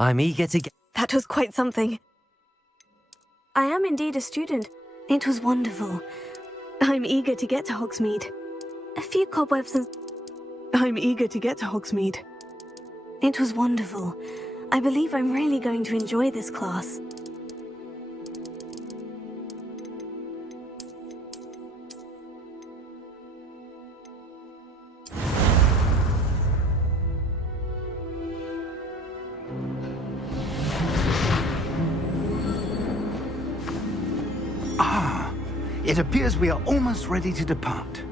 I'm eager to get... That was quite something. I am indeed a student. It was wonderful. I'm eager to get to Hogsmeade. A few cobwebs and... I'm eager to get to Hogsmeade. It was wonderful. I believe I'm really going to enjoy this class. It appears we are almost ready to depart.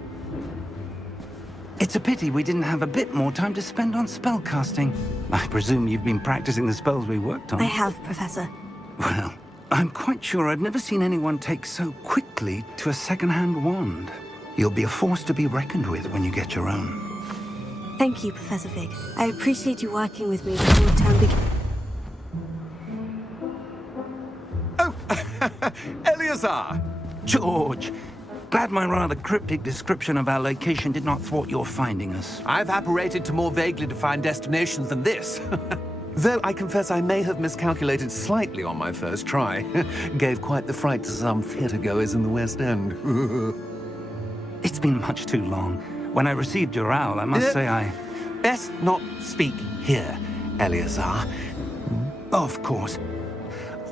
It's a pity we didn't have a bit more time to spend on spellcasting. I presume you've been practicing the spells we worked on. I have, Professor. Well, I'm quite sure I've never seen anyone take so quickly to a second-hand wand. You'll be a force to be reckoned with when you get your own. Thank you, Professor Fig. I appreciate you working with me before term begins. Oh, Eleazar! George, glad my rather cryptic description of our location did not thwart your finding us. I've apparated to more vaguely defined destinations than this. Though I confess I may have miscalculated slightly on my first try. Gave quite the fright to some theatre-goers in the West End. It's been much too long. When I received your owl, I must say I... Best not speak here, Eleazar. Of course.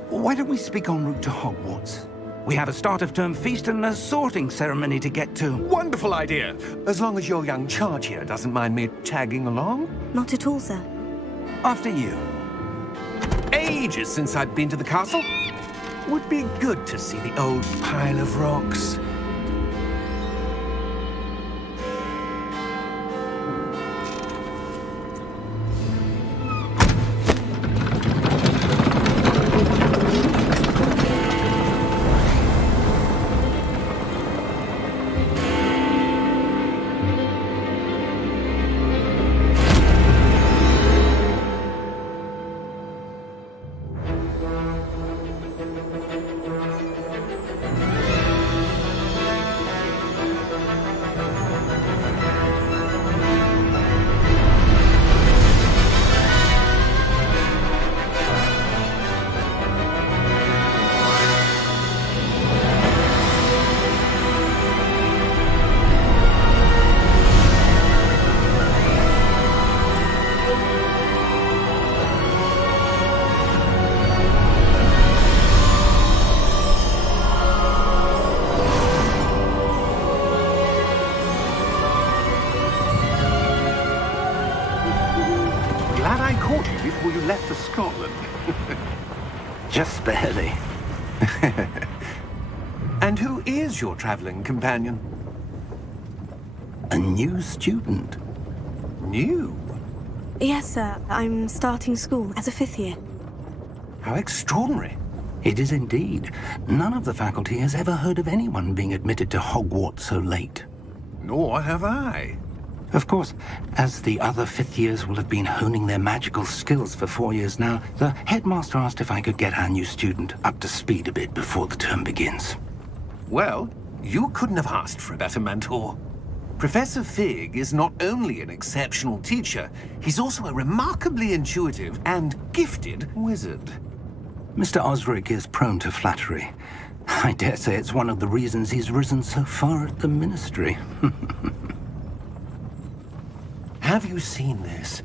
Why don't we speak en route to Hogwarts? We have a start-of-term feast and a sorting ceremony to get to. Wonderful idea! As long as your young charge here doesn't mind me tagging along. Not at all, sir. After you. Ages since I've been to the castle. Would be good to see the old pile of rocks. Before you left for Scotland. Just barely. And who is your traveling companion? A new student. New? Yes, sir. I'm starting school as a 5th year. How extraordinary. It is indeed. None of the faculty has ever heard of anyone being admitted to Hogwarts so late. Nor have I. Of course, as the other 5th years will have been honing their magical skills for 4 years now, the headmaster asked if I could get our new student up to speed a bit before the term begins. Well, you couldn't have asked for a better mentor. Professor Fig is not only an exceptional teacher, he's also a remarkably intuitive and gifted wizard. Mr. Osric is prone to flattery. I dare say it's one of the reasons he's risen so far at the Ministry. Have you seen this?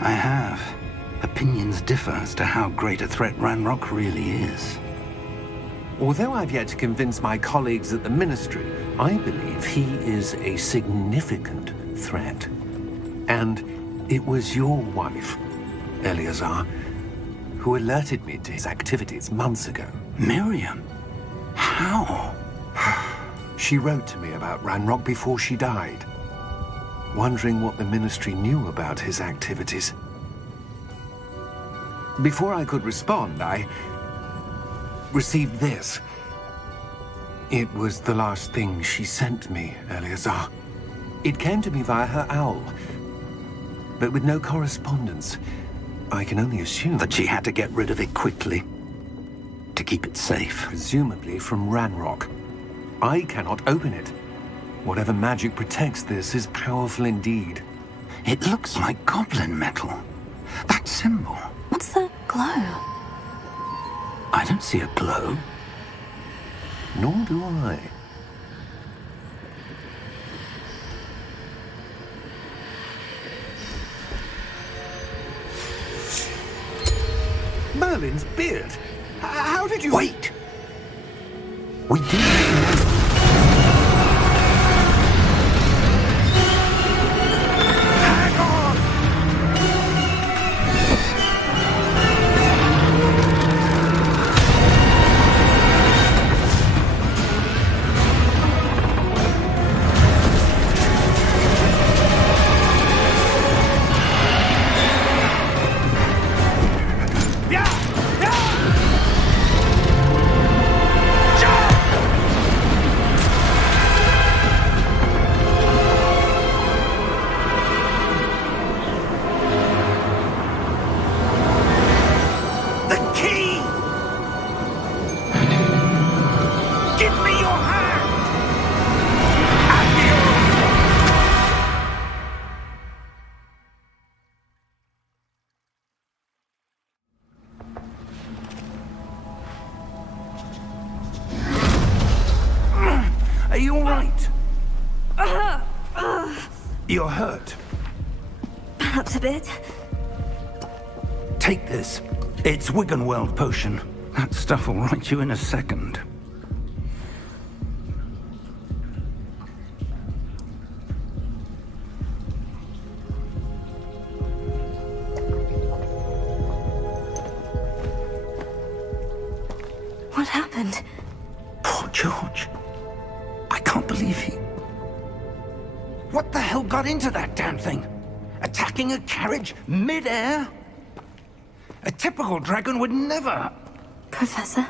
I have. Opinions differ as to how great a threat Ranrock really is. Although I've yet to convince my colleagues at the Ministry, I believe he is a significant threat. And it was your wife, Eleazar, who alerted me to his activities months ago. Miriam? How? She wrote to me about Ranrock before she died, wondering what the Ministry knew about his activities. Before I could respond, I received this. It was the last thing she sent me, Eleazar. It came to me via her owl, but with no correspondence. I can only assume that she had to get rid of it quickly, to keep it safe. Presumably from Ranrock. I cannot open it. Whatever magic protects this is powerful indeed. It looks like goblin metal. That symbol. What's the glow? I don't see a glow. Nor do I. Merlin's beard. How did you... Wait! We do know. Hang on! Are you all right? You're hurt. Perhaps a bit. Take this. It's Wiggenweld potion. That stuff will right you in a second. What happened? Poor George. I can't believe he... What the hell got into that damn thing? Attacking a carriage mid-air? A typical dragon would never... Professor?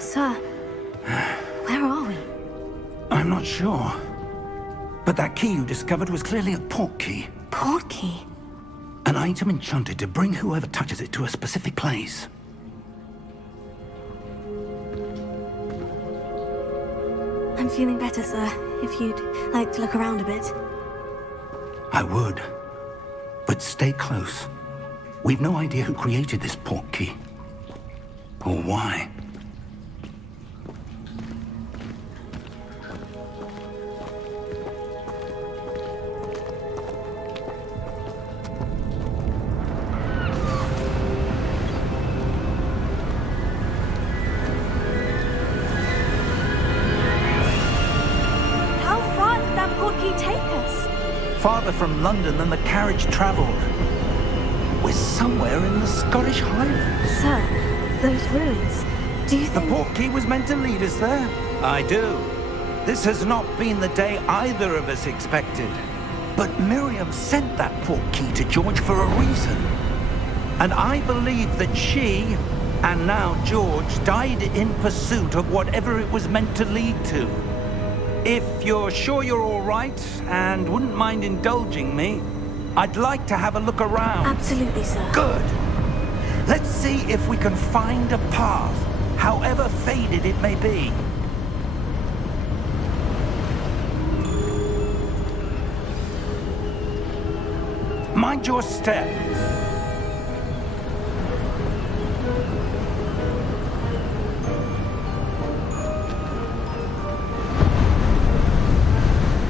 Sir, where are we? I'm not sure. But that key you discovered was clearly a port key. Port key? An item enchanted to bring whoever touches it to a specific place. I'm feeling better, sir. If you'd like to look around a bit. I would. But stay close. We've no idea who created this port key. Or why. How far did that port key take us? Farther from London than the carriage traveled. We're somewhere in the Scottish Highlands. Sir, those ruins. Do you The think... port key was meant to lead us there? I do. This has not been the day either of us expected. But Miriam sent that port key to George for a reason. And I believe that she, and now George, died in pursuit of whatever it was meant to lead to. If you're sure you're all right, and wouldn't mind indulging me, I'd like to have a look around. Absolutely, sir. Good. Let's see if we can find a path, however faded it may be. Mind your step.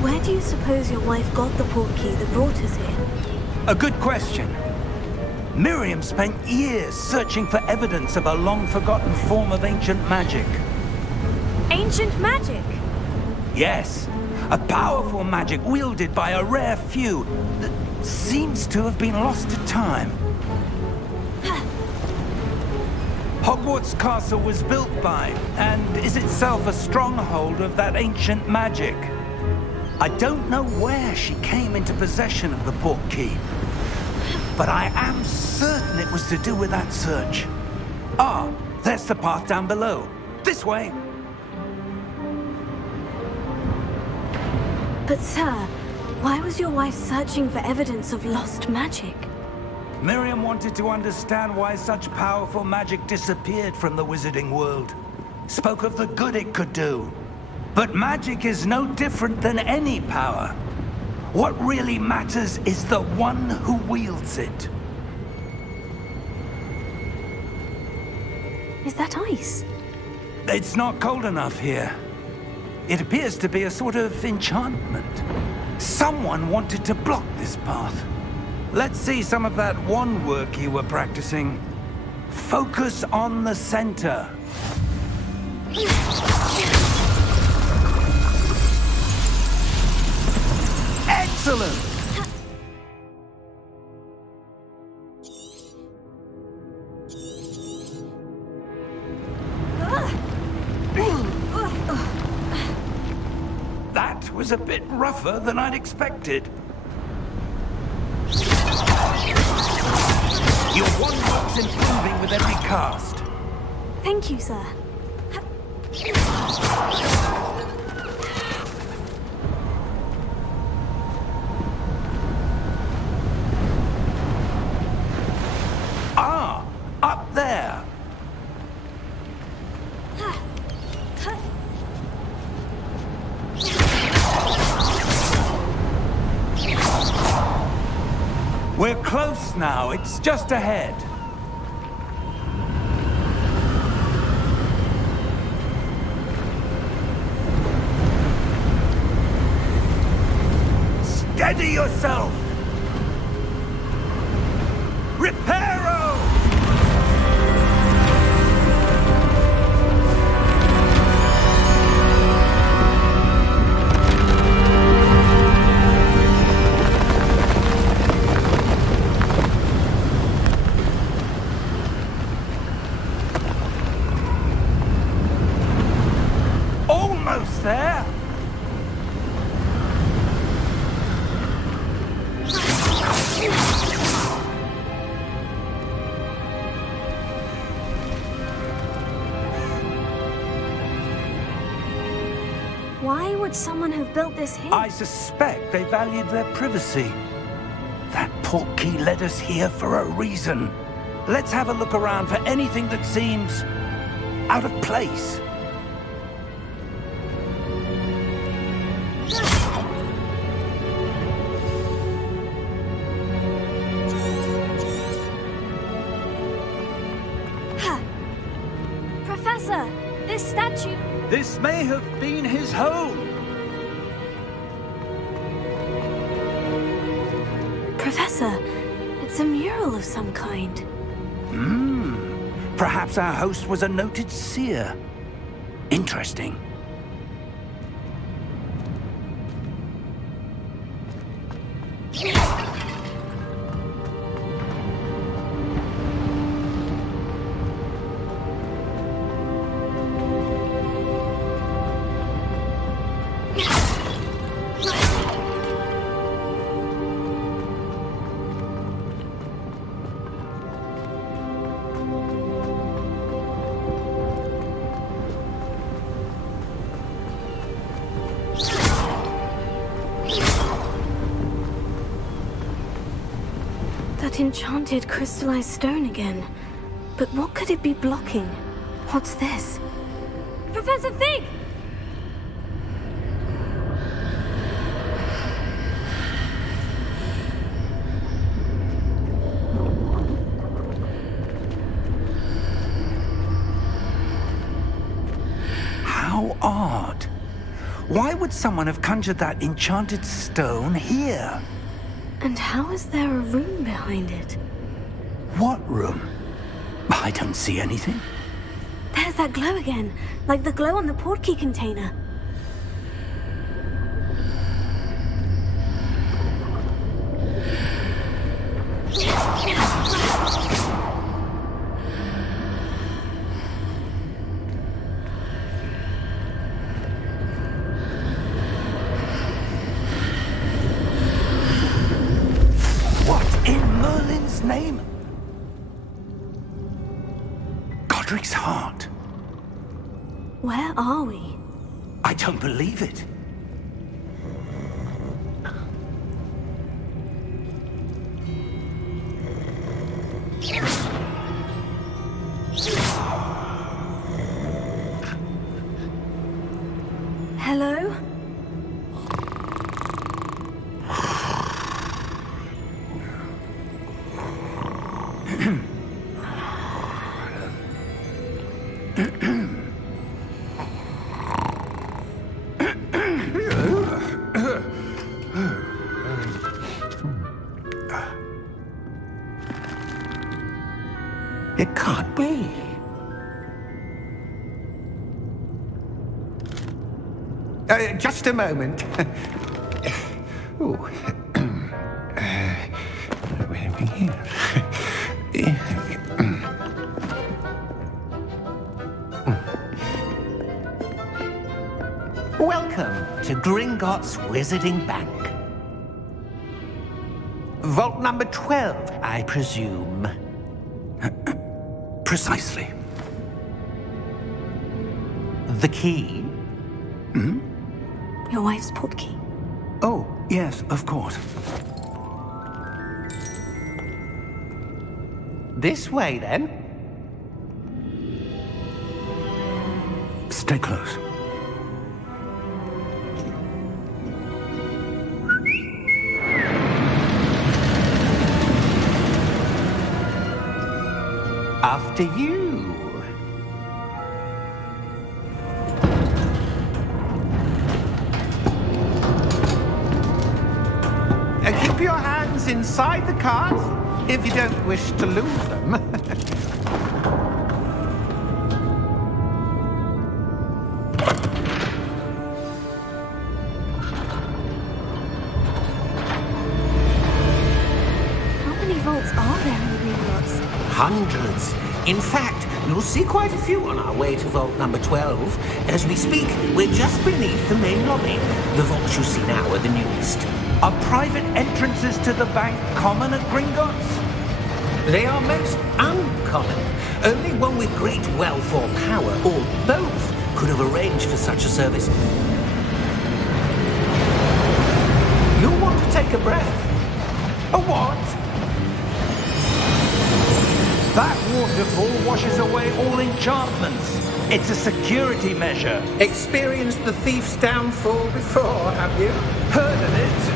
Where do you suppose your wife got the port key that brought us here? A good question. Miriam spent years searching for evidence of a long-forgotten form of ancient magic. Ancient magic? Yes, a powerful magic wielded by a rare few that seems to have been lost to time. Hogwarts Castle was built by, and is itself a stronghold of that ancient magic. I don't know where she came into possession of the port key, but I am certain it was to do with that search. Ah, there's the path down below. This way. But sir, why was your wife searching for evidence of lost magic? Miriam wanted to understand why such powerful magic disappeared from the wizarding world. Spoke of the good it could do. But magic is no different than any power. What really matters is the one who wields it. Is that ice? It's not cold enough here. It appears to be a sort of enchantment. Someone wanted to block this path. Let's see some of that wand work you were practicing. Focus on the center. Excellent! That was a bit rougher than I'd expected. Your wand work's improving with every cast. Thank you, sir. Ah, up there. We're close now. It's just ahead. Steady yourself! Reparo! Almost there! Why would someone have built this here? I suspect they valued their privacy. That portkey led us here for a reason. Let's have a look around for anything that seems out of place. Professor, this statue... This may have been his home. Professor, it's a mural of some kind. Perhaps our host was a noted seer. Interesting. That enchanted crystallized stone again. But what could it be blocking? What's this? Professor Fig! How odd. Why would someone have conjured that enchanted stone here? And how is there a room behind it? What room? I don't see anything. There's that glow again, like the glow on the portkey container. What in Merlin's name? Godric's heart. Where are we? I don't believe it. Hello? Just a moment. Ooh. Where are we here? Welcome to Gringotts Wizarding Bank. Vault number 12, I presume. Precisely. The key? Your wife's portkey. Oh, yes, of course. This way, then. Stay close. After you. Keep your hands inside the cart if you don't wish to lose them. How many vaults are there in Gringotts? Hundreds. In fact, you'll see quite a few on our way to vault number 12. As we speak, we're just beneath the main lobby. The vaults you see now are the newest. Are private entrances to the bank common at Gringotts? They are most uncommon. Only one with great wealth or power, or both, could have arranged for such a service. You'll want to take a breath. A what? That waterfall washes away all enchantments. It's a security measure. Experienced the thief's downfall before, have you? Heard of it?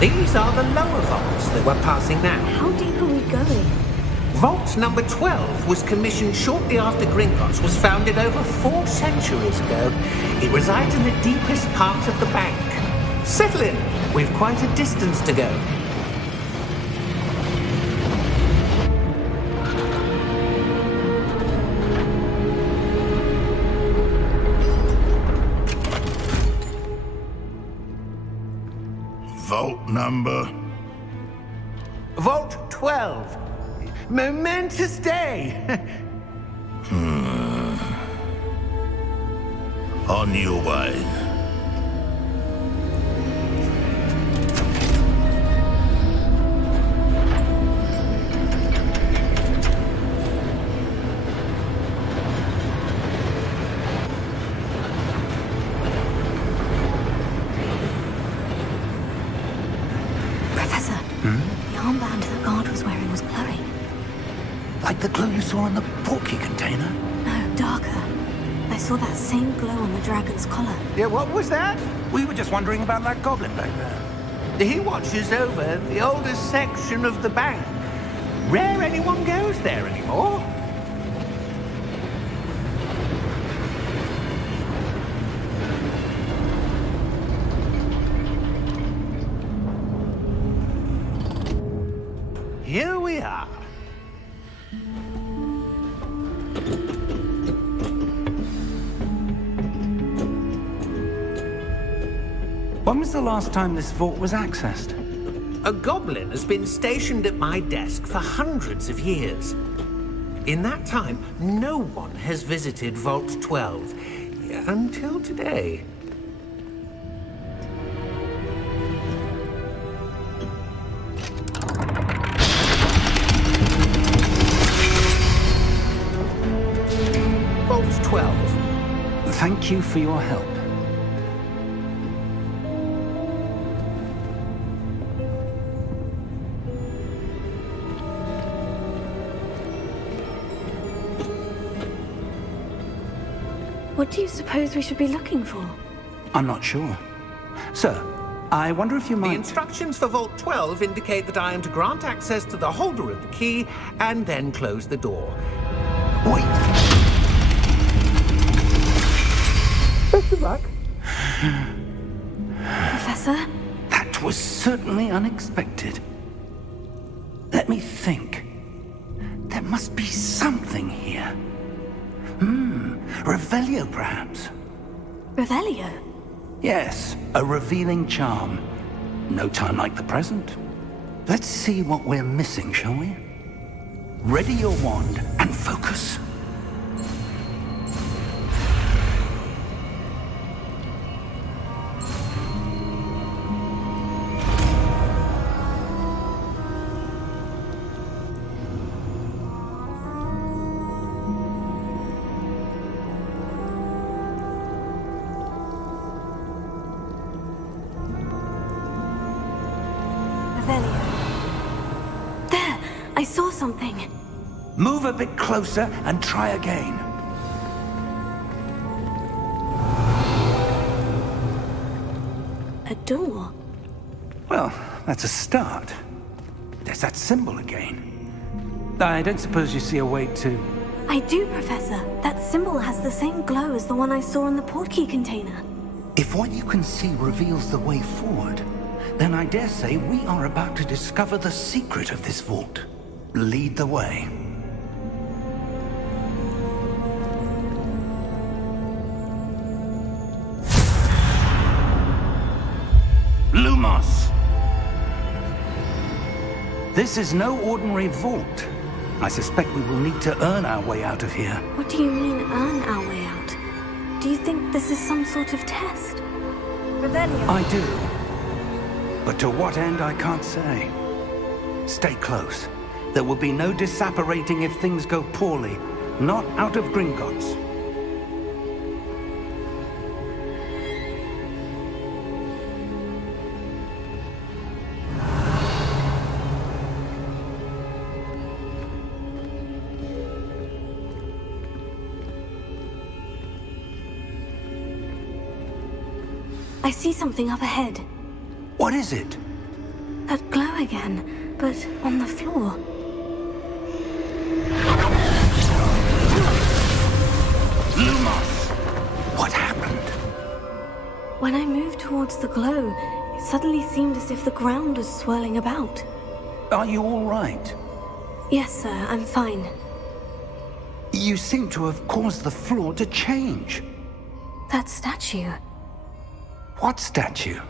These are the lower vaults that we're passing now. How deep are we going? Vault number 12 was commissioned shortly after Gringotts was founded over 4 centuries ago. It resides in the deepest part of the bank. Settle in. We've quite a distance to go. Vault number? Vault 12. Momentous day. On your way. Professor, the armband the guard was wearing was glowing. Like the glow you saw in the portkey container? No, darker. I saw that same glow on the dragon's collar. Yeah, what was that? We were just wondering about that goblin back there. He watches over the oldest section of the bank. Rare anyone goes there anymore. Here we are. When was the last time this vault was accessed? A goblin has been stationed at my desk for hundreds of years. In that time, no one has visited Vault 12 until today. Vault 12. Thank you for your help. What do you suppose we should be looking for? I'm not sure. Sir, I wonder if you The might... instructions for Vault 12 indicate that I am to grant access to the holder of the key and then close the door. Wait! Best of luck. Professor? That was certainly unexpected. Let me think. There must be something here. Revelio, perhaps. Revelio? Yes, a revealing charm. No time like the present. Let's see what we're missing, shall we? Ready your wand and focus. There! I saw something. Move a bit closer and try again. A door? Well, that's a start. There's that symbol again. I don't suppose you see a way to... I do, Professor. That symbol has the same glow as the one I saw in the portkey container. If what you can see reveals the way forward, then I dare say we are about to discover the secret of this vault. Lead the way. Lumos! This is no ordinary vault. I suspect we will need to earn our way out of here. What do you mean, earn our way out? Do you think this is some sort of test? Revelio. I do. But to what end, I can't say. Stay close. There will be no disapparating if things go poorly. Not out of Gringotts. I see something up ahead. What is it? That glow again, but on the floor. Lumos! What happened? When I moved towards the glow, it suddenly seemed as if the ground was swirling about. Are you all right? Yes, sir, I'm fine. You seem to have caused the floor to change. That statue. What statue?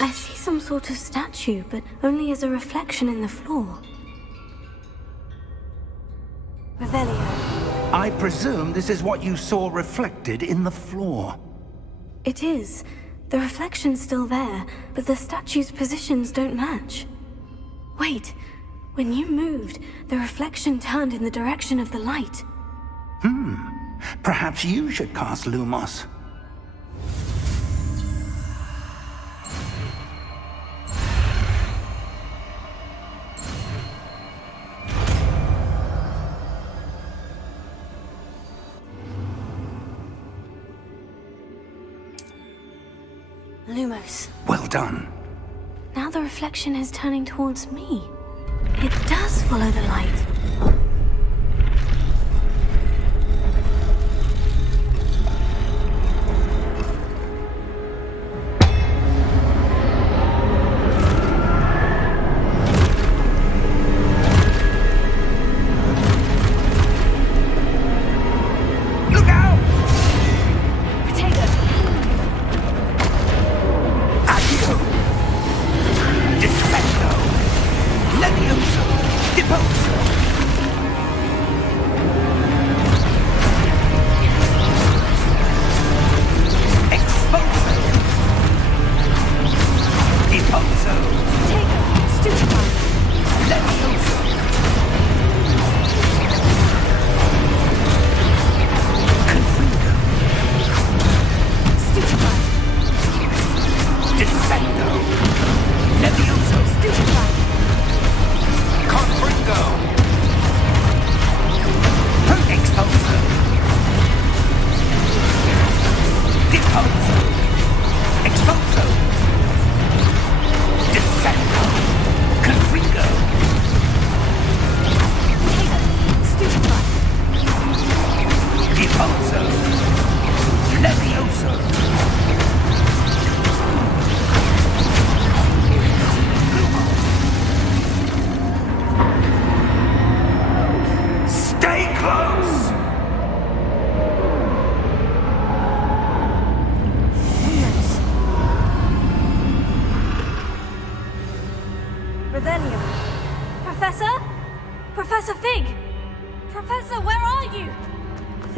I see some sort of statue, but only as a reflection in the floor. Revelio. I presume this is what you saw reflected in the floor. It is. The reflection's still there, but the statue's positions don't match. Wait. When you moved, the reflection turned in the direction of the light. Perhaps you should cast Lumos. Lumos. Well done. Now the reflection is turning towards me. It does follow the light.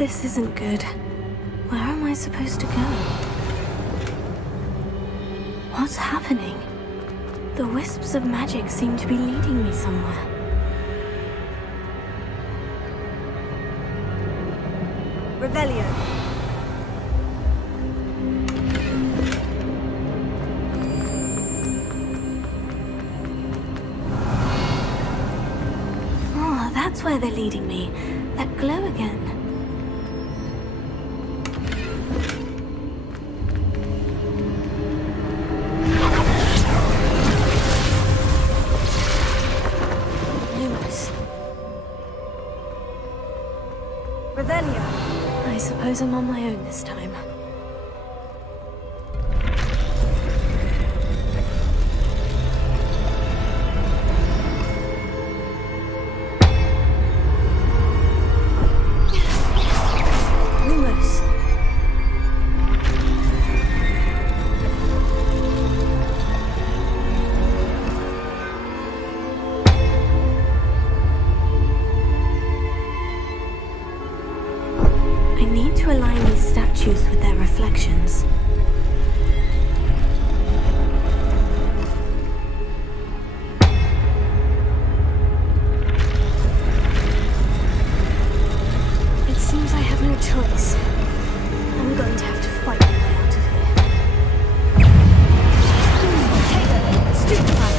This isn't good. Where am I supposed to go? What's happening? The wisps of magic seem to be leading me somewhere. Revelio. Oh, that's where they're leading me. That glow again. I suppose I'm on my own this time. Lumos. I need to align these statues with their reflections. It seems I have no choice. I'm going to have to fight my way out of here. Taylor, stupefy.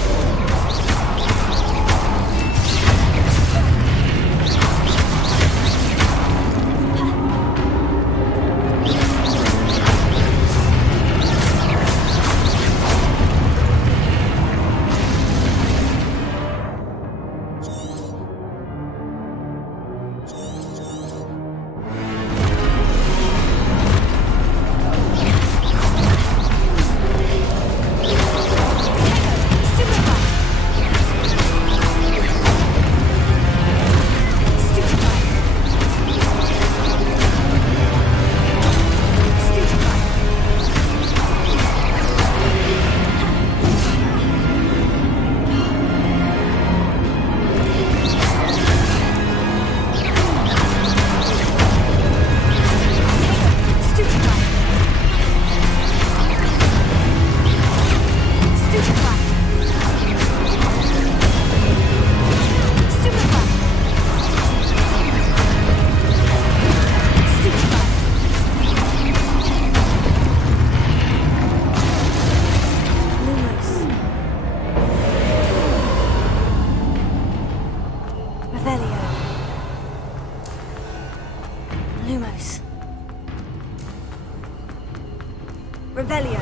Lumos. Revelio.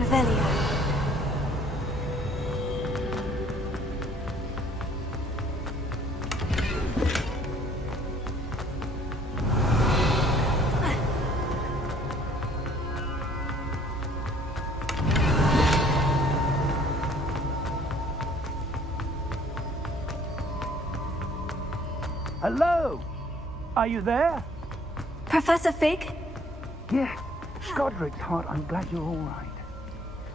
Revelio. Hello? Are you there? Professor Fig? Yes. Godric's heart, I'm glad you're all right.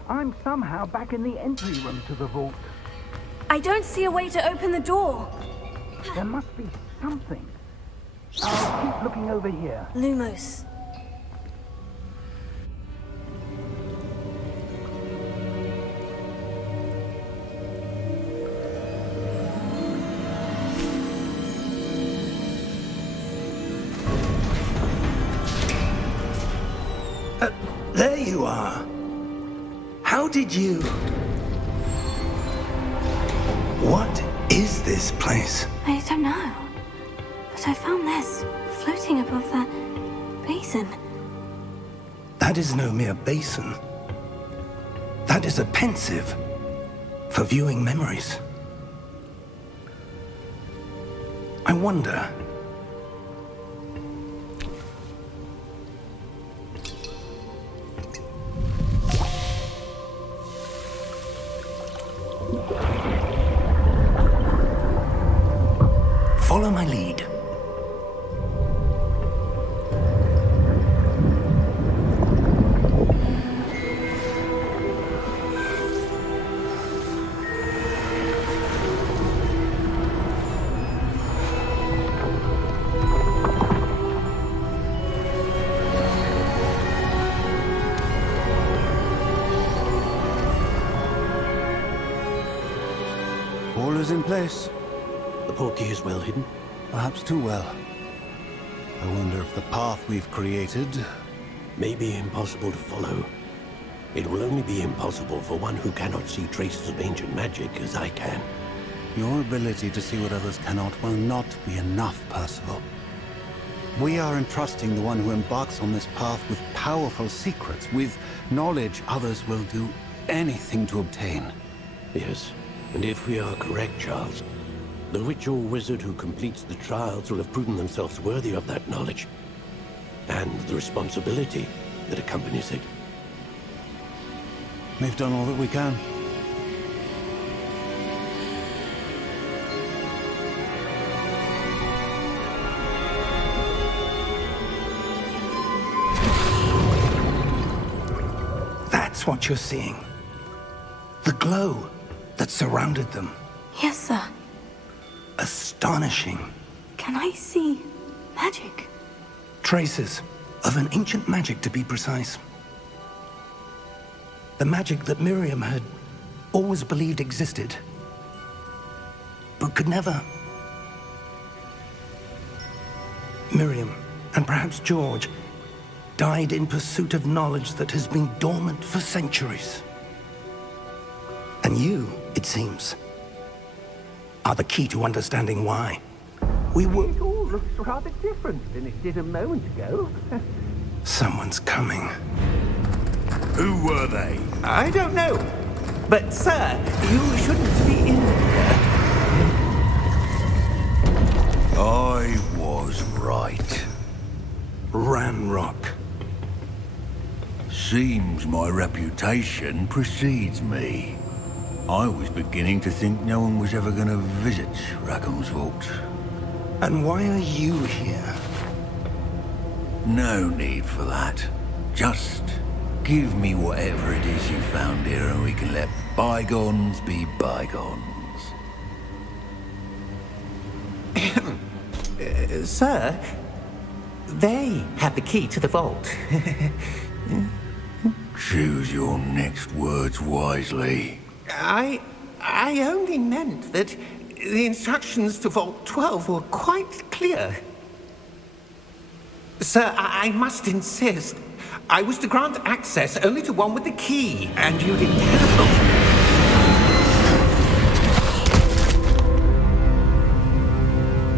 I'm somehow back in the entry room to the vault. I don't see a way to open the door. There must be something. I'll keep looking over here. Lumos. There you are. How did you... What is this place? I don't know. But I found this floating above that basin. That is no mere basin. That is a pensive for viewing memories. I wonder... Follow my lead. All is in place. The portkey is well hidden. Perhaps too well. I wonder if the path we've created... May be impossible to follow. It will only be impossible for one who cannot see traces of ancient magic as I can. Your ability to see what others cannot will not be enough, Percival. We are entrusting the one who embarks on this path with powerful secrets, with knowledge others will do anything to obtain. Yes, and if we are correct, Charles, the witch or wizard who completes the trials will have proven themselves worthy of that knowledge, and the responsibility that accompanies it. We've done all that we can. That's what you're seeing. The glow that surrounded them. Yes, sir. Astonishing. Can I see magic? Traces of an ancient magic, to be precise. The magic that Miriam had always believed existed, but could never. Miriam, and perhaps George, died in pursuit of knowledge that has been dormant for centuries. And you, it seems, are the key to understanding why. We were... It all looks rather different than it did a moment ago. Someone's coming. Who were they? I don't know. But, sir, you shouldn't be in here. I was right. Ranrock. Seems my reputation precedes me. I was beginning to think no one was ever going to visit Rackham's vault. And why are you here? No need for that. Just give me whatever it is you found here and we can let bygones be bygones. Sir, they have the key to the vault. Choose your next words wisely. I only meant that the instructions to Vault 12 were quite clear. Sir, I must insist. I was to grant access only to one with the key, and you didn't have...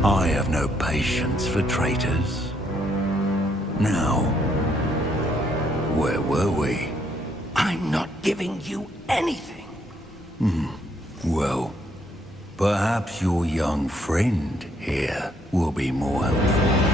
I have no patience for traitors. Now, where were we? I'm not giving you anything. Well, perhaps your young friend here will be more helpful.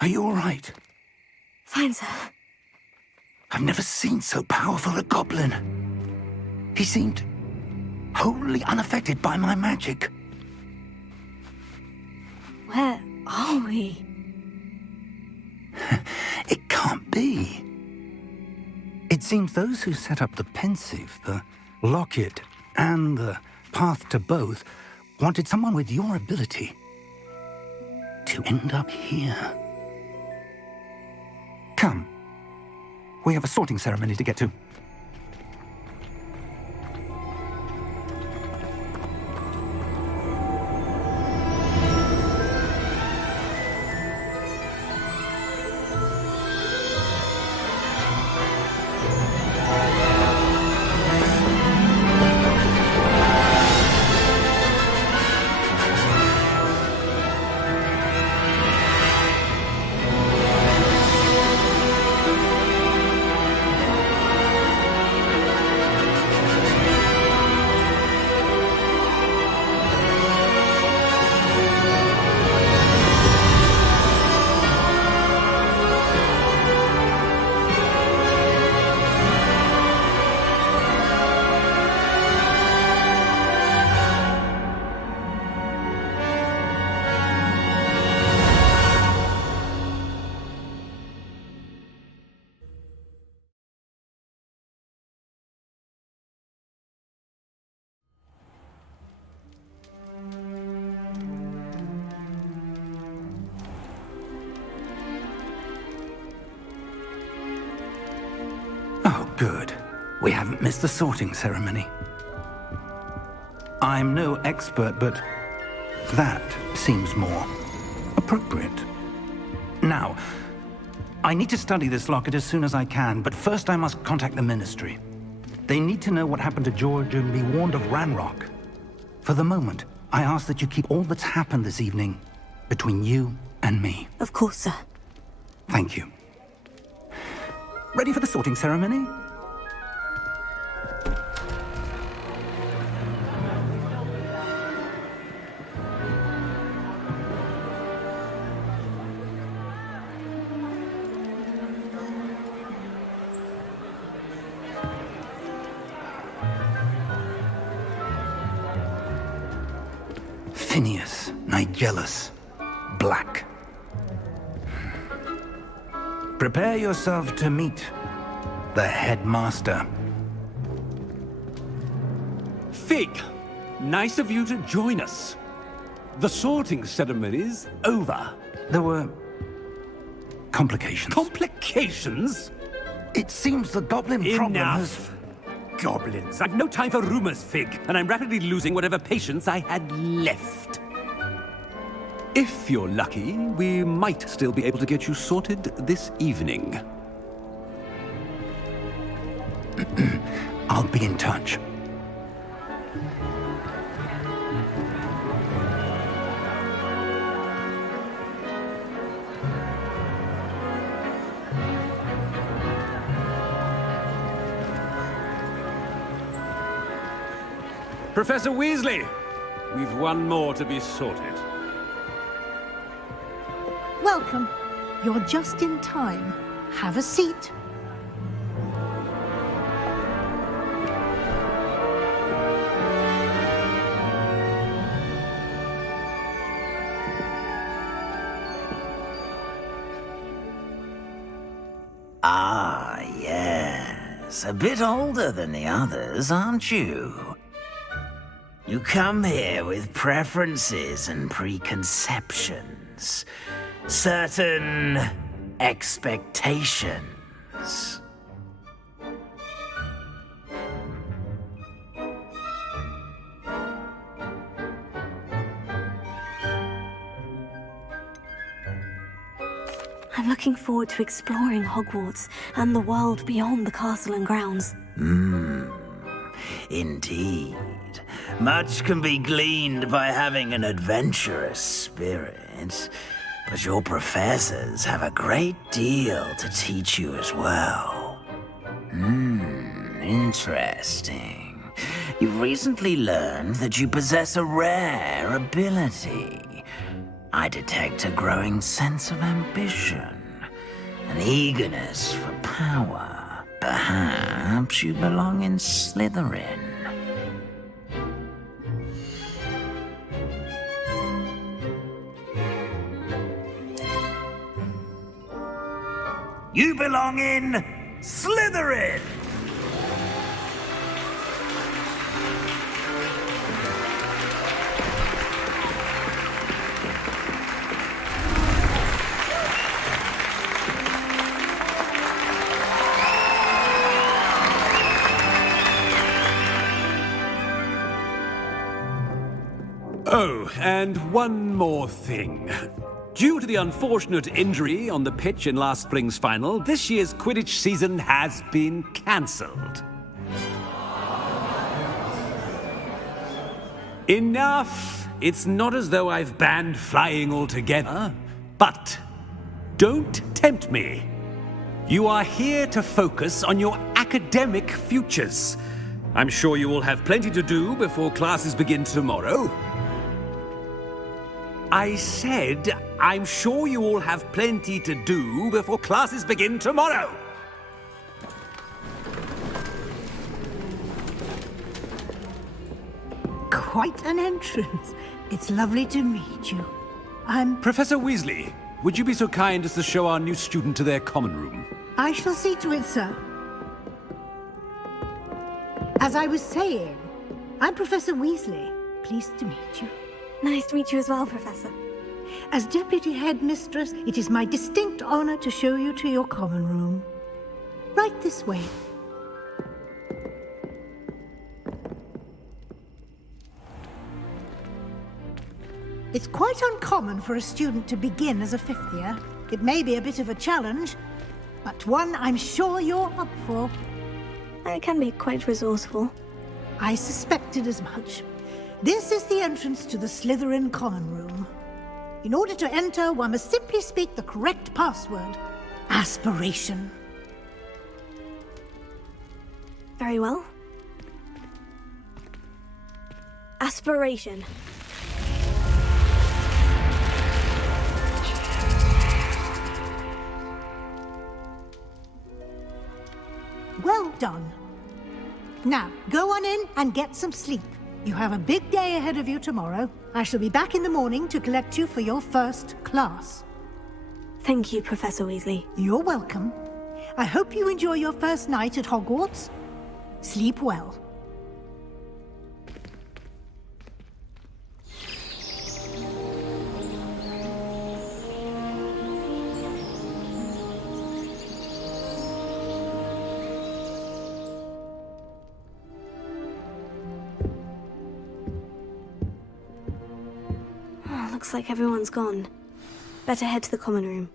Are you all right? Fine, sir. I've never seen so powerful a goblin. He seemed wholly unaffected by my magic. Where are we? It can't be. It seems those who set up the pensive, the locket, and the path to both wanted someone with your ability to end up here. Come. We have a sorting ceremony to get to. Oh, good. We haven't missed the sorting ceremony. I'm no expert, but that seems more appropriate. Now, I need to study this locket as soon as I can, but first I must contact the Ministry. They need to know what happened to George and be warned of Ranrock. For the moment, I ask that you keep all that's happened this evening between you and me. Of course, sir. Thank you. Ready for the sorting ceremony? Phineas, Nigellus, Black. Prepare yourself to meet the headmaster. Fig, nice of you to join us. The sorting ceremony's over. There were complications. Complications? It seems the goblin problem has... Enough. Goblins. I've no time for rumors, Fig, and I'm rapidly losing whatever patience I had left. If you're lucky, we might still be able to get you sorted this evening. I'll be in touch. Professor Weasley, we've one more to be sorted. Welcome. You're just in time. Have a seat. Ah, yes. A bit older than the others, aren't you? You come here with preferences and preconceptions. Certain expectations. I'm looking forward to exploring Hogwarts and the world beyond the castle and grounds. Indeed. Much can be gleaned by having an adventurous spirit, but your professors have a great deal to teach you as well. Interesting. You've recently learned that you possess a rare ability. I detect a growing sense of ambition, an eagerness for power. Perhaps you belong in Slytherin. You belong in Slytherin! Oh, and one more thing. Due to the unfortunate injury on the pitch in last spring's final, this year's Quidditch season has been cancelled. Enough! It's not as though I've banned flying altogether, but don't tempt me. You are here to focus on your academic futures. I'm sure you will have plenty to do before classes begin tomorrow. I said, I'm sure you all have plenty to do before classes begin tomorrow. Quite an entrance. It's lovely to meet you. Professor Weasley, would you be so kind as to show our new student to their common room? I shall see to it, sir. As I was saying, I'm Professor Weasley. Pleased to meet you. Nice to meet you as well, Professor. As Deputy Headmistress, it is my distinct honor to show you to your common room. Right this way. It's quite uncommon for a student to begin as a fifth year. It may be a bit of a challenge, but one I'm sure you're up for. I can be quite resourceful. I suspected as much. This is the entrance to the Slytherin common room. In order to enter, one must simply speak the correct password. Aspiration. Very well. Aspiration. Well done. Now, go on in and get some sleep. You have a big day ahead of you tomorrow. I shall be back in the morning to collect you for your first class. Thank you, Professor Weasley. You're welcome. I hope you enjoy your first night at Hogwarts. Sleep well. Looks like everyone's gone. Better head to the common room.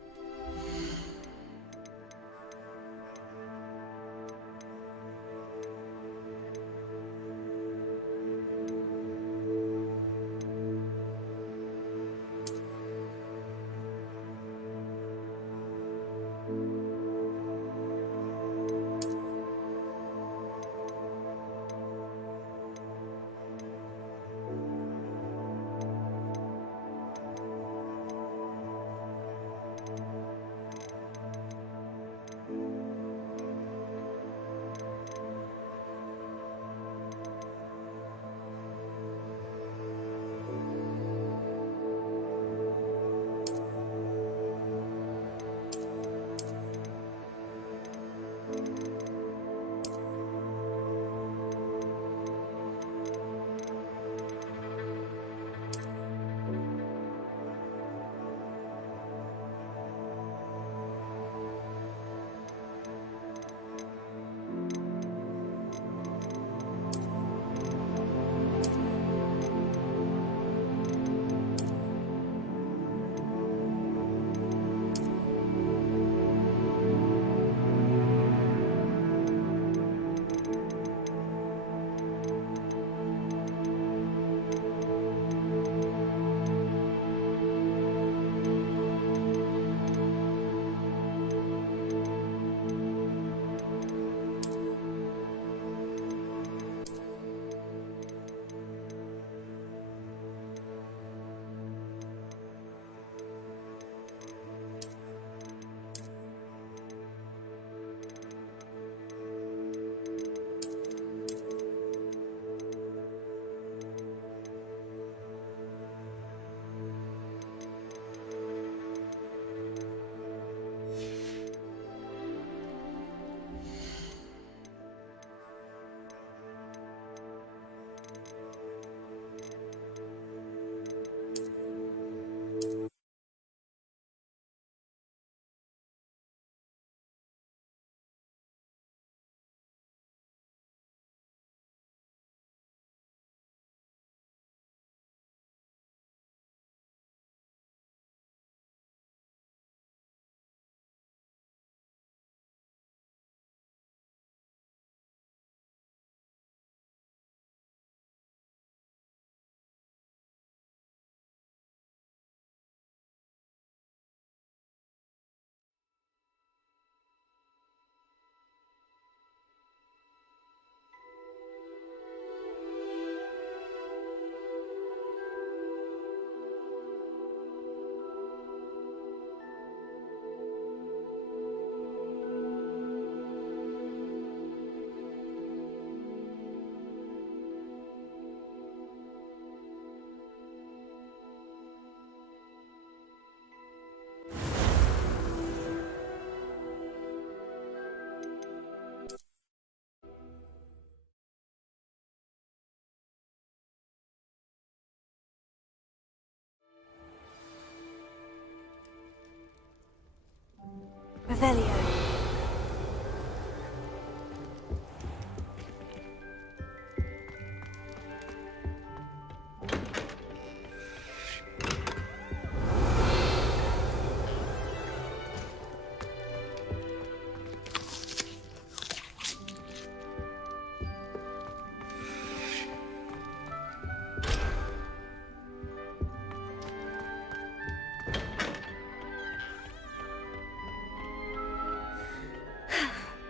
Revelio.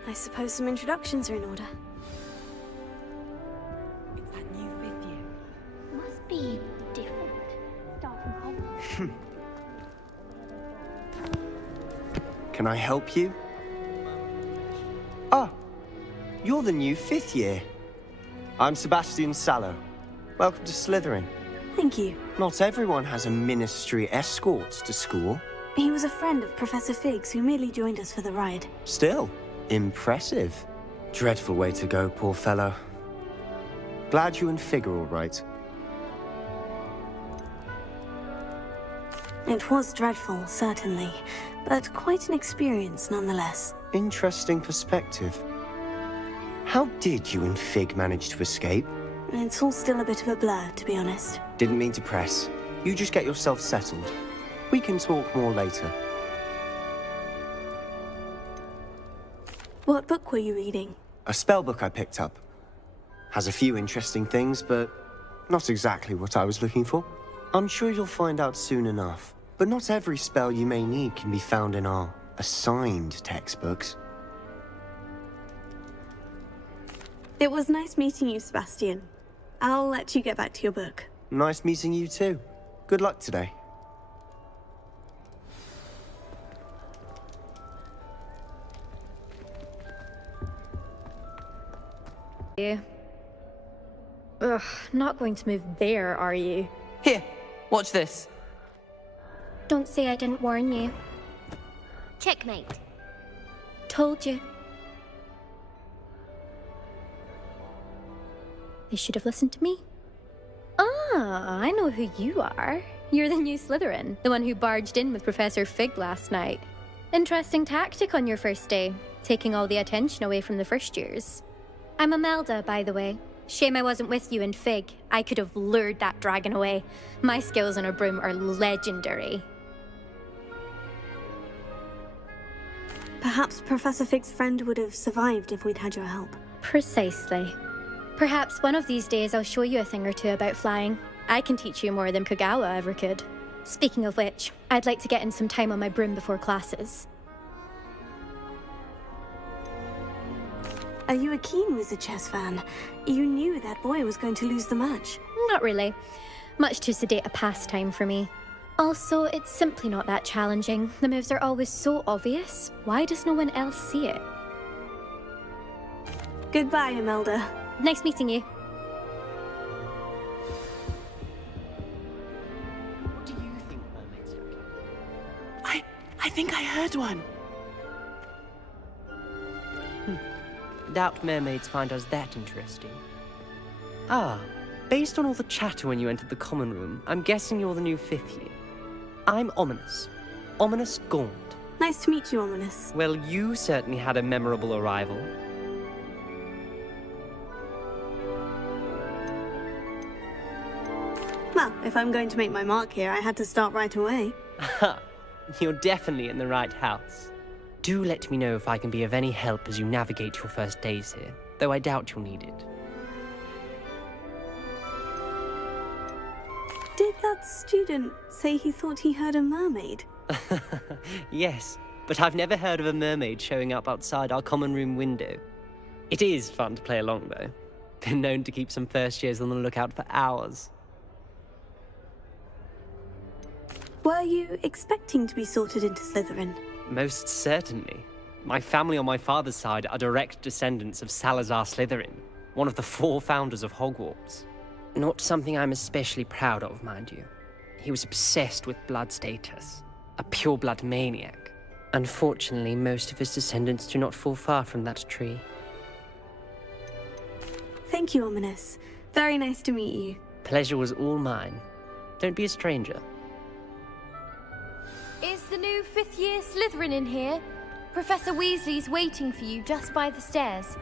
I suppose some introductions are in order. It's that new fifth year. Must be different. Starting home. Can I help you? Ah, you're the new fifth year. I'm Sebastian Sallow. Welcome to Slytherin. Thank you. Not everyone has a ministry escort to school. He was a friend of Professor Fig's who merely joined us for the ride. Still, impressive. Dreadful way to go, poor fellow. Glad you and Fig are all right. It was dreadful, certainly, but quite an experience nonetheless. Interesting perspective. How did you and Fig manage to escape? It's all still a bit of a blur, to be honest. Didn't mean to press. You just get yourself settled. We can talk more later. What book were you reading? A spell book I picked up. Has a few interesting things, but not exactly what I was looking for. I'm sure you'll find out soon enough. But not every spell you may need can be found in our assigned textbooks. It was nice meeting you, Sebastian. I'll let you get back to your book. Nice meeting you too. Good luck today. Ugh, not going to move there, are you? Here, watch this. Don't say I didn't warn you. Checkmate. Told you. They should have listened to me. Ah, I know who you are. You're the new Slytherin, the one who barged in with Professor Fig last night. Interesting tactic on your first day, taking all the attention away from the first years. I'm Imelda, by the way. Shame I wasn't with you in Fig. I could have lured that dragon away. My skills on a broom are legendary. Perhaps Professor Fig's friend would have survived if we'd had your help. Precisely. Perhaps one of these days I'll show you a thing or two about flying. I can teach you more than Kogawa ever could. Speaking of which, I'd like to get in some time on my broom before classes. Are you a keen Wizard Chess fan? You knew that boy was going to lose the match. Not really. Much too sedate a pastime for me. Also, it's simply not that challenging. The moves are always so obvious. Why does no one else see it? Goodbye, Imelda. Nice meeting you. What do you think mermaids look like? I think I heard one. Doubt mermaids find us that interesting. Ah, based on all the chatter when you entered the common room, I'm guessing you're the new fifth year. I'm Ominous. Ominous Gaunt. Nice to meet you, Ominous. Well, you certainly had a memorable arrival. Well, if I'm going to make my mark here, I had to start right away. Ha! You're definitely in the right house. Do let me know if I can be of any help as you navigate your first days here, though I doubt you'll need it. Did that student say he thought he heard a mermaid? Yes, but I've never heard of a mermaid showing up outside our common room window. It is fun to play along, though. Been known to keep some first years on the lookout for hours. Were you expecting to be sorted into Slytherin? Most certainly. My family on my father's side are direct descendants of Salazar Slytherin, one of the 4 founders of Hogwarts. Not something I'm especially proud of, mind you. He was obsessed with blood status, a pure-blood maniac. Unfortunately, most of his descendants do not fall far from that tree. Thank you, Ominous. Very nice to meet you. Pleasure was all mine. Don't be a stranger. Is the new 5th year Slytherin in here? Professor Weasley's waiting for you just by the stairs.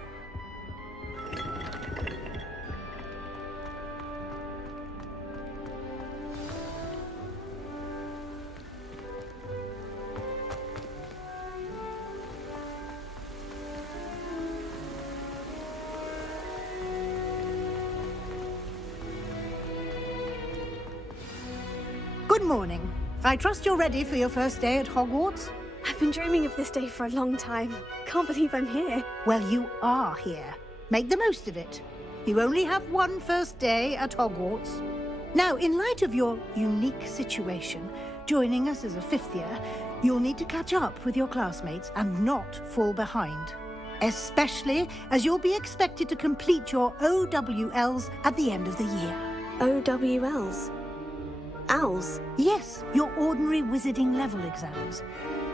Good morning. I trust you're ready for your first day at Hogwarts? I've been dreaming of this day for a long time. Can't believe I'm here. Well, you are here. Make the most of it. You only have one first day at Hogwarts. Now, in light of your unique situation, joining us as a fifth year, you'll need to catch up with your classmates and not fall behind. Especially as you'll be expected to complete your OWLs at the end of the year. OWLs? Owls? Yes, your ordinary wizarding level exams.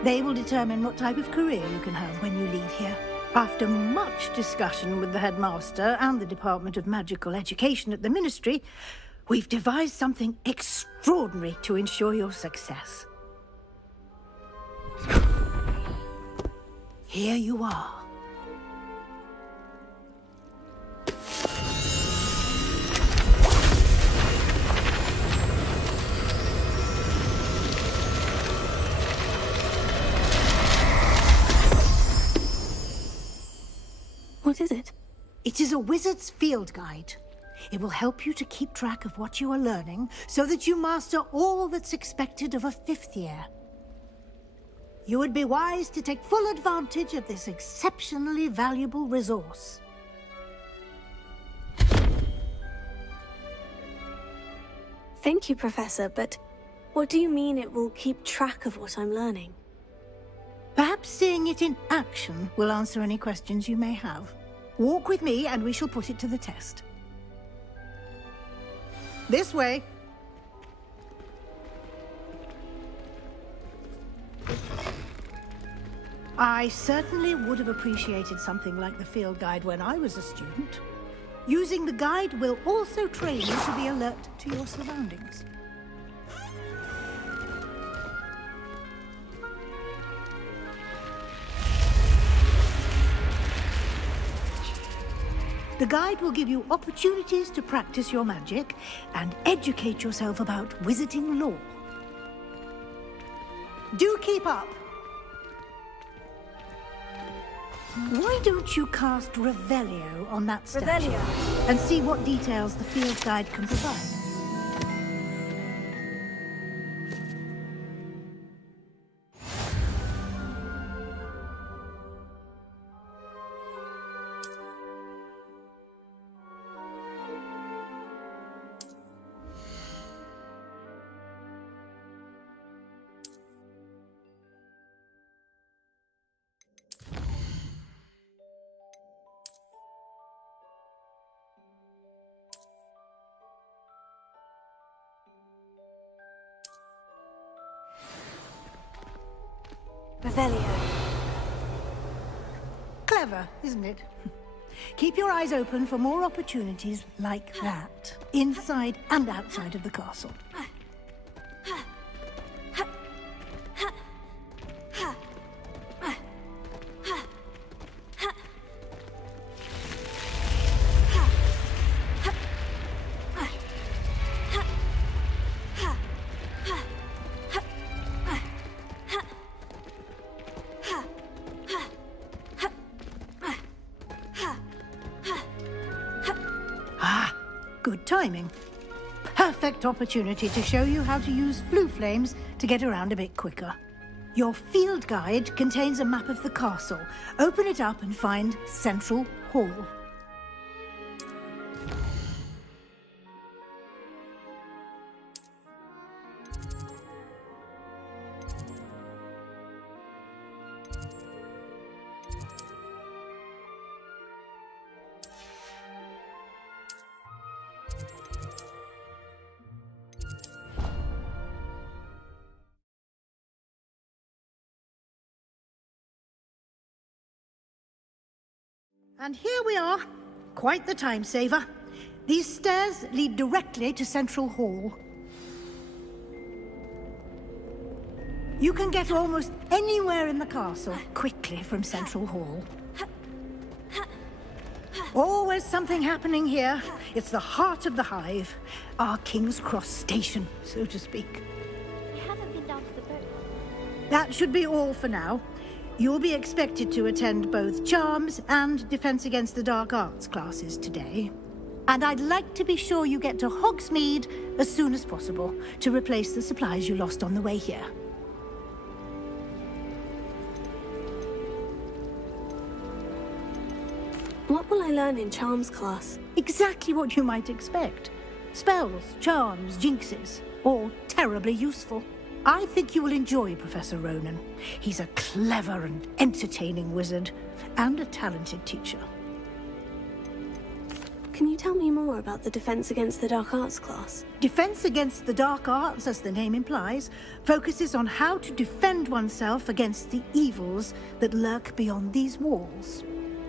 They will determine what type of career you can have when you leave here. After much discussion with the headmaster and the Department of Magical Education at the Ministry, we've devised something extraordinary to ensure your success. Here you are. What is it? It is a wizard's field guide. It will help you to keep track of what you are learning so that you master all that's expected of a fifth year. You would be wise to take full advantage of this exceptionally valuable resource. Thank you, Professor, but what do you mean it will keep track of what I'm learning? Perhaps seeing it in action will answer any questions you may have. Walk with me and we shall put it to the test. This way. I certainly would have appreciated something like the field guide when I was a student. Using the guide will also train you to be alert to your surroundings. The guide will give you opportunities to practice your magic and educate yourself about wizarding lore. Do keep up! Why don't you cast Revelio on that statue Revelio? And see what details the field guide can provide? Revelio. Clever, isn't it? Keep your eyes open for more opportunities like that, inside and outside of the castle. Good timing. Perfect opportunity to show you how to use flue flames to get around a bit quicker. Your field guide contains a map of the castle. Open it up and find Central Hall. And here we are. Quite the time saver. These stairs lead directly to Central Hall. You can get almost anywhere in the castle quickly from Central Hall. Always something happening here. It's the heart of the hive. Our King's Cross station, so to speak. We haven't been down to the boat. That should be all for now. You'll be expected to attend both Charms and Defense Against the Dark Arts classes today. And I'd like to be sure you get to Hogsmeade as soon as possible to replace the supplies you lost on the way here. What will I learn in Charms class? Exactly what you might expect. Spells, charms, jinxes, all terribly useful. I think you will enjoy Professor Ronan. He's a clever and entertaining wizard, and a talented teacher. Can you tell me more about the Defense Against the Dark Arts class? Defense Against the Dark Arts, as the name implies, focuses on how to defend oneself against the evils that lurk beyond these walls.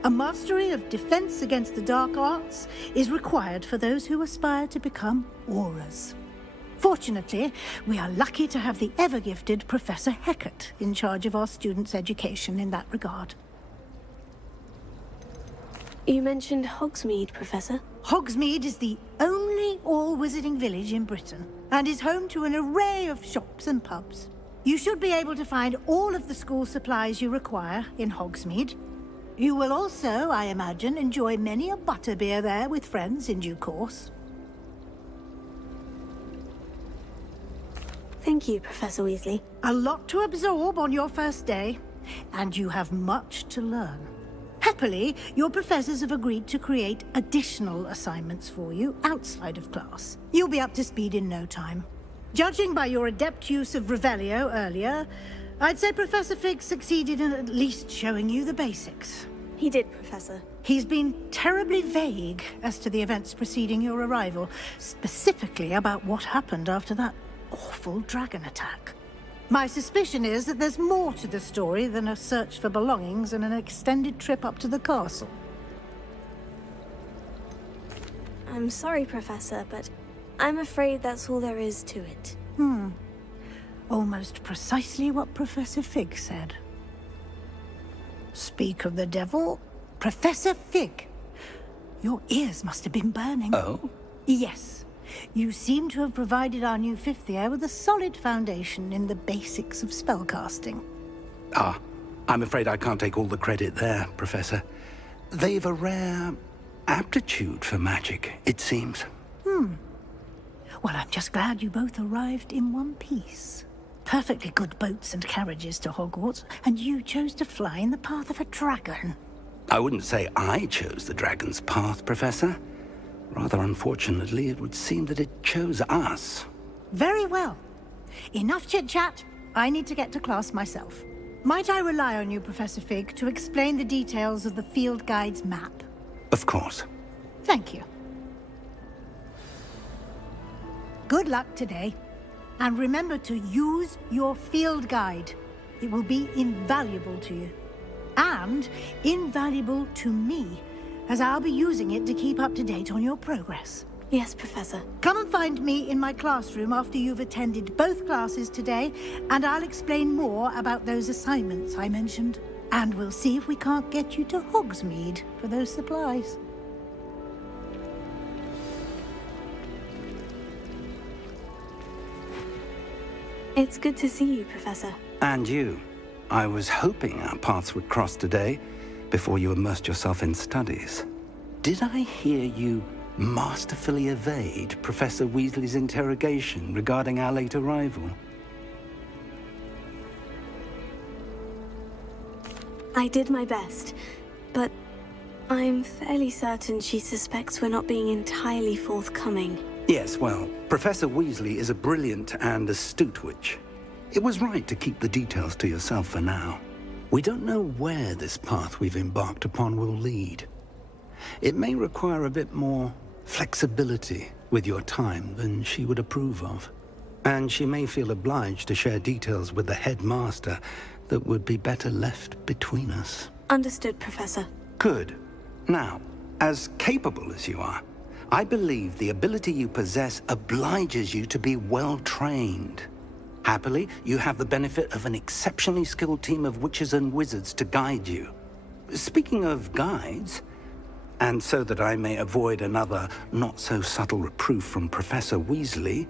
A mastery of Defense Against the Dark Arts is required for those who aspire to become aurors. Fortunately, we are lucky to have the ever-gifted Professor Hecat in charge of our students' education in that regard. You mentioned Hogsmeade, Professor. Hogsmeade is the only all-wizarding village in Britain, and is home to an array of shops and pubs. You should be able to find all of the school supplies you require in Hogsmeade. You will also, I imagine, enjoy many a butterbeer there with friends in due course. Thank you, Professor Weasley. A lot to absorb on your first day, and you have much to learn. Happily, your professors have agreed to create additional assignments for you outside of class. You'll be up to speed in no time. Judging by your adept use of Revelio earlier, I'd say Professor Fig succeeded in at least showing you the basics. He did, Professor. He's been terribly vague as to the events preceding your arrival, specifically about what happened after that awful dragon attack. My suspicion is that there's more to the story than a search for belongings and an extended trip up to the castle. I'm sorry, Professor, but I'm afraid that's all there is to it. Almost precisely what Professor Fig said. Speak of the devil, Professor Fig. Your ears must have been burning. Oh? Yes. You seem to have provided our new fifth year with a solid foundation in the basics of spellcasting. Ah, I'm afraid I can't take all the credit there, Professor. They've a rare aptitude for magic, it seems. Well, I'm just glad you both arrived in one piece. Perfectly good boats and carriages to Hogwarts, and you chose to fly in the path of a dragon. I wouldn't say I chose the dragon's path, Professor. Rather unfortunately, it would seem that it chose us. Very well. Enough chit-chat. I need to get to class myself. Might I rely on you, Professor Fig, to explain the details of the field guide's map? Of course. Thank you. Good luck today. And remember to use your field guide. It will be invaluable to you. And invaluable to me, as I'll be using it to keep up to date on your progress. Yes, Professor. Come and find me in my classroom after you've attended both classes today, and I'll explain more about those assignments I mentioned. And we'll see if we can't get you to Hogsmeade for those supplies. It's good to see you, Professor. And you. I was hoping our paths would cross today, before you immersed yourself in studies. Did I hear you masterfully evade Professor Weasley's interrogation regarding our late arrival? I did my best, but I'm fairly certain she suspects we're not being entirely forthcoming. Yes, well, Professor Weasley is a brilliant and astute witch. It was right to keep the details to yourself for now. We don't know where this path we've embarked upon will lead. It may require a bit more flexibility with your time than she would approve of. And she may feel obliged to share details with the headmaster that would be better left between us. Understood, Professor. Good. Now, as capable as you are, I believe the ability you possess obliges you to be well trained. Happily, you have the benefit of an exceptionally skilled team of witches and wizards to guide you. Speaking of guides, and so that I may avoid another not-so-subtle reproof from Professor Weasley,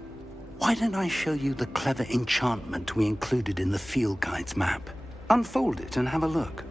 why don't I show you the clever enchantment we included in the field guide's map? Unfold it and have a look.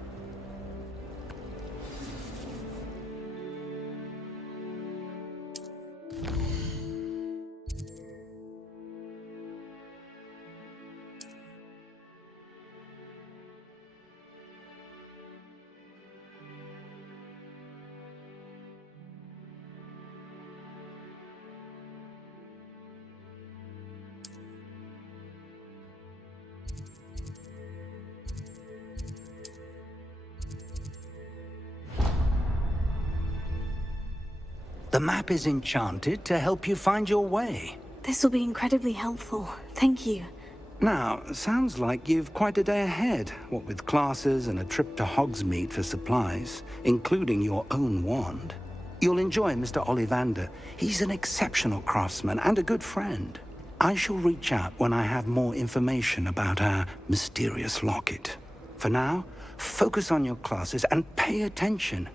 The map is enchanted to help you find your way. This will be incredibly helpful. Thank you. Now, sounds like you've quite a day ahead, what with classes and a trip to Hogsmeade for supplies, including your own wand. You'll enjoy Mr. Ollivander. He's an exceptional craftsman and a good friend. I shall reach out when I have more information about our mysterious locket. For now, focus on your classes and pay attention.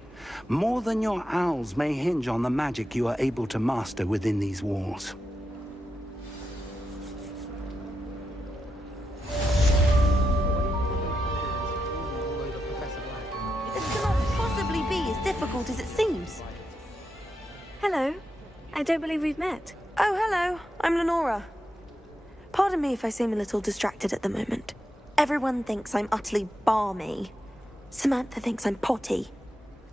More than your owls may hinge on the magic you are able to master within these walls. This cannot possibly be as difficult as it seems. Hello. I don't believe we've met. Oh, hello. I'm Lenora. Pardon me if I seem a little distracted at the moment. Everyone thinks I'm utterly balmy. Samantha thinks I'm potty.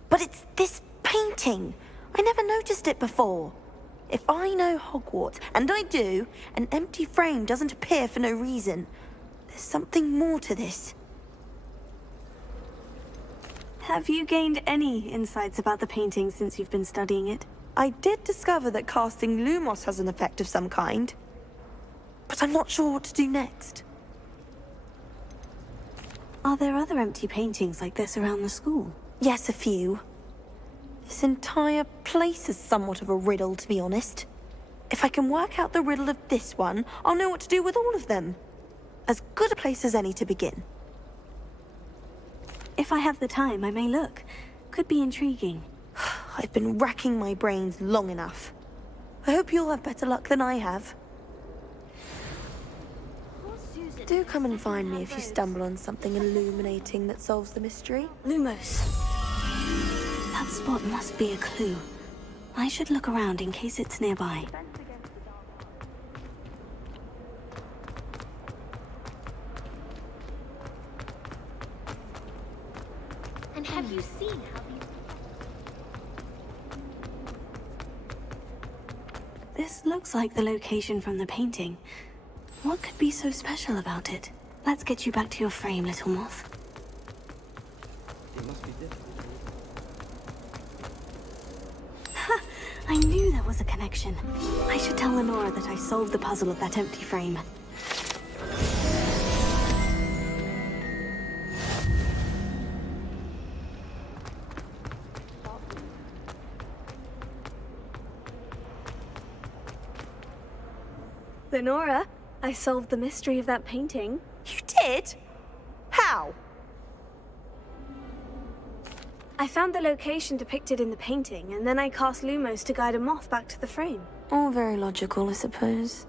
But it's this painting. I never noticed it before. If I know Hogwarts, and I do, an empty frame doesn't appear for no reason. There's something more to this. Have you gained any insights about the painting since you've been studying it? I did discover that casting Lumos has an effect of some kind. But I'm not sure what to do next. Are there other empty paintings like this around the school? Yes, a few. This entire place is somewhat of a riddle, to be honest. If I can work out the riddle of this one, I'll know what to do with all of them. As good a place as any to begin. If I have the time, I may look. Could be intriguing. I've been racking my brains long enough. I hope you'll have better luck than I have. Do come and find me if you stumble on something illuminating that solves the mystery. Lumos. That spot must be a clue. I should look around in case it's nearby. And have you seen how This looks like the location from the painting. What could be so special about it? Let's get you back to your frame, little moth. Ha! I knew there was a connection. I should tell Lenora that I solved the puzzle of that empty frame. Lenora, I solved the mystery of that painting. You did? How? I found the location depicted in the painting, and then I cast Lumos to guide a moth back to the frame. All very logical, I suppose.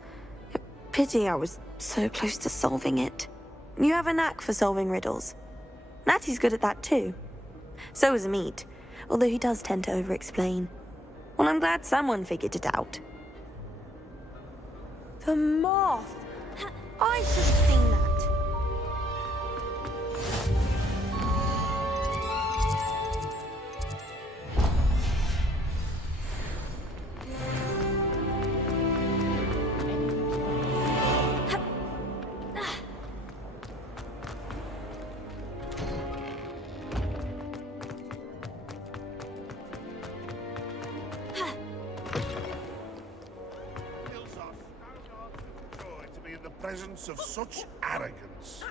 Pity I was so close to solving it. You have a knack for solving riddles. Natty's good at that too. So is Amit, although he does tend to over-explain. Well, I'm glad someone figured it out. The moth! I should have seen that. Presence of such arrogance.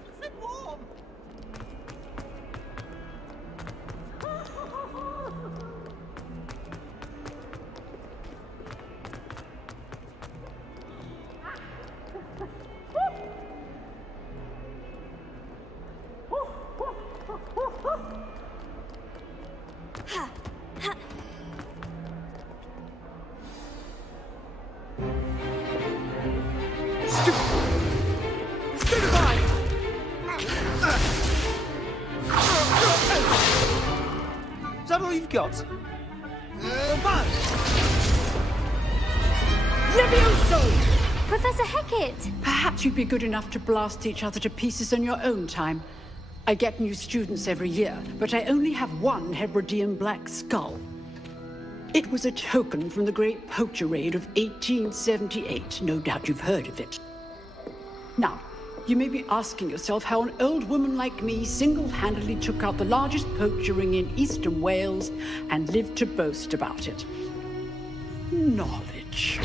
got? Levioso! Professor Hecat! Perhaps you'd be good enough to blast each other to pieces in your own time. I get new students every year, but I only have one Hebridean black skull. It was a token from the Great Poacher Raid of 1878. No doubt you've heard of it. Now, you may be asking yourself how an old woman like me single-handedly took out the largest poacher ring in eastern Wales and lived to boast about it. Knowledge.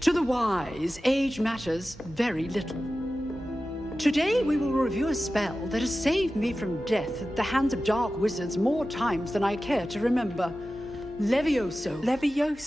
To the wise, age matters very little. Today we will review a spell that has saved me from death at the hands of dark wizards more times than I care to remember. Levioso. Levioso?